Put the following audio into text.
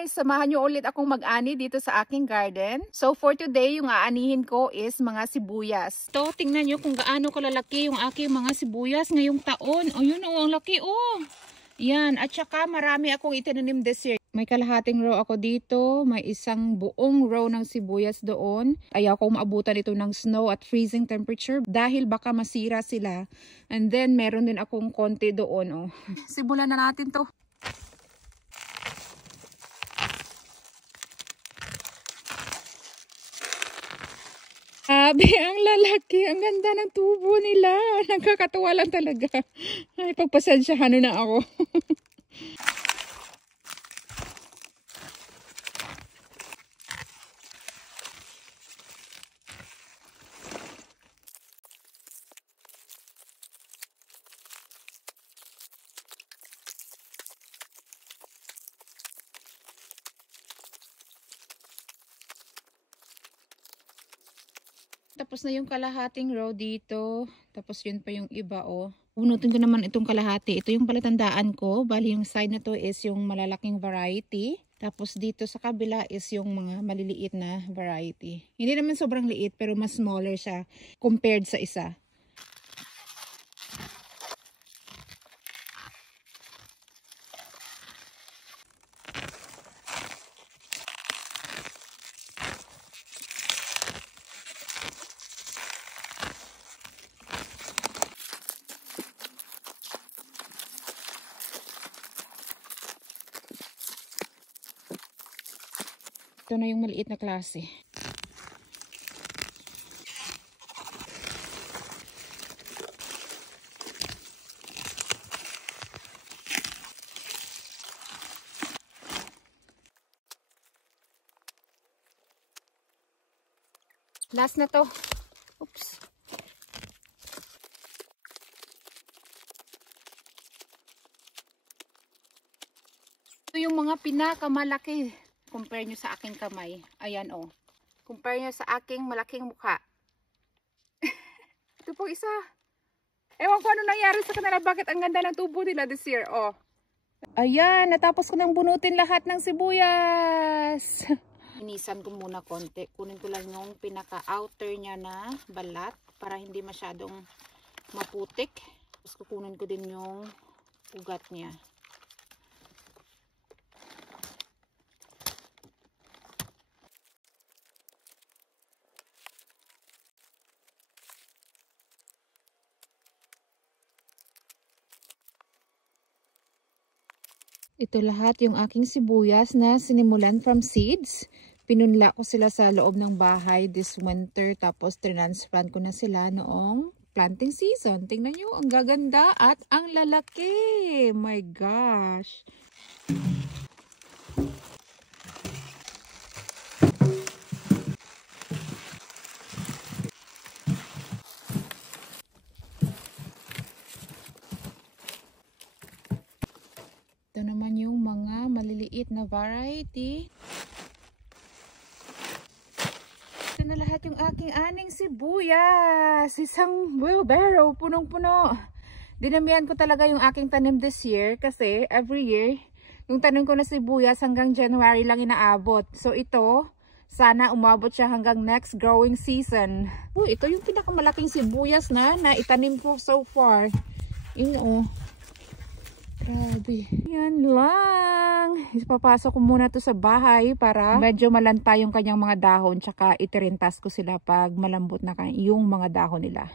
guys! Samahan nyo ulit akong mag-ani dito sa aking garden. So for today, yung aanihin ko is mga sibuyas. To, tingnan nyo kung gaano kalalaki yung aking mga sibuyas ngayong taon. O yun o, ang laki o. Yan, at saka marami akong itinanim this year. May kalahating row ako dito. May isang buong row ng sibuyas doon. Ayaw ko maabutan ito ng snow at freezing temperature dahil baka masira sila. And then meron din akong konti doon. Oh. Simulan na natin to. Sabi, ang lalaki. Ang ganda ng tubo nila. Nagkakatuwa lang talaga. Ay, pagpasensyahan na ako. Tapos na yung kalahating row dito. Tapos yun pa yung iba oh. Bunutin ko naman itong kalahati. Ito yung palatandaan ko. Bali yung side na to is yung malalaking variety. Tapos dito sa kabila is yung mga maliliit na variety. Hindi naman sobrang liit pero mas smaller siya compared sa isa. Ito na yung maliit na klase. Last na to. Oops. Ito yung mga pinakamalaki. Compare nyo sa aking kamay. Ayan o. Compare nyo sa aking malaking mukha. Ito po isa. Ewan ko ano nangyari sa kanila. Bakit ang ganda ng tubo nila this year. O. Ayan. Natapos ko nang bunutin lahat ng sibuyas. Inisan ko muna konti. Kunin ko lang yung pinaka-outer niya na balat. Para hindi masyadong maputik. Tapos kukunin ko din yung ugat niya. Ito lahat yung aking sibuyas na sinimulan from seeds. Pinunla ko sila sa loob ng bahay this winter. Tapos transplant ko na sila noong planting season. Tingnan nyo, ang gaganda at ang lalaki. My gosh. Ito naman yung mga maliliit na variety. Ito na lahat yung aking aning sibuyas. Isang wheelbarrow, punong-puno. Dinamihan ko talaga yung aking tanim this year kasi every year, yung tanim ko na sibuyas hanggang January lang inaabot. So ito, sana umabot siya hanggang next growing season. Ito yung pinakamalaking sibuyas na itanim ko so far. Grabe. Yan lang. Ipapasok ko muna to sa bahay para medyo malanta yung kanyang mga dahon. Tsaka itirintas ko sila pag malambot na yung mga dahon nila.